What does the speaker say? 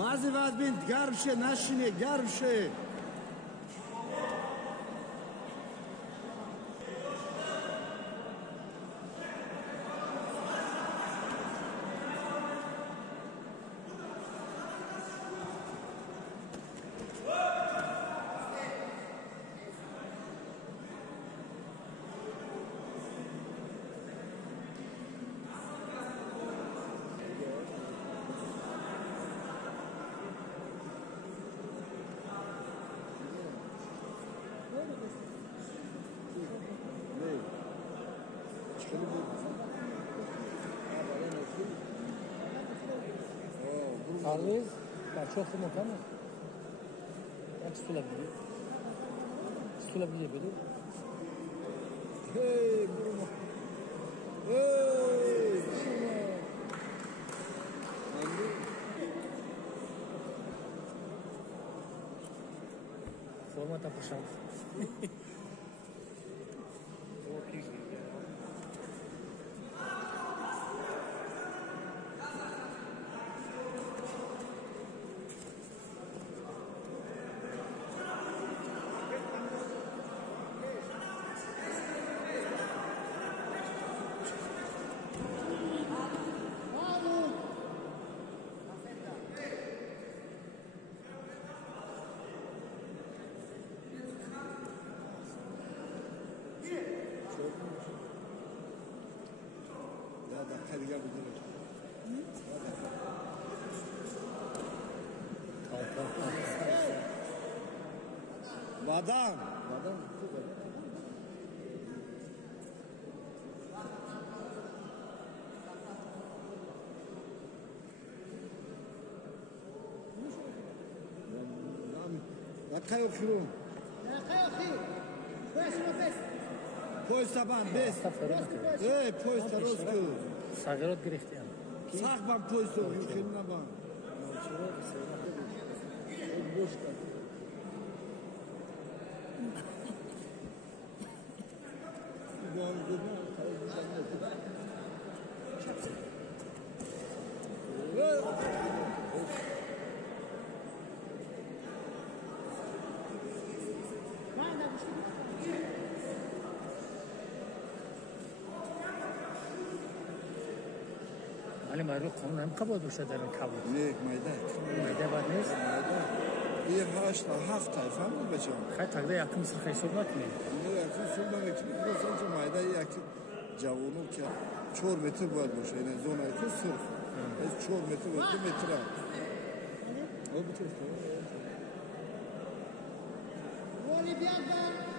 بعضی وقت بین گرم شه نشینه گرم شه. Always, bachor se monta na. Jak stula bije bedu. Hey, Bruno. Hey, Bruno. Forma tá puxando. Badam. Какая фирма? Поезд табан, бес. Поезд русский. Сагрот грехтян. Сахбан поезд, юхиннабан. Бушка. ولی معلوم قانون هم قبول بشه در این کابل. نه مایده بعد نیست. یه 8 تا 7 تا فهمید بچه‌ها. خیلی تقریبا یکم سر خیلی صحبت کنیم. نه یکم صحبت میکنیم. مثلا چه مایده یک جوانو که 4 متر باید باشه. این زون که سرخ. از 4 متر و 2 متر. او بچه است. ولی بیاد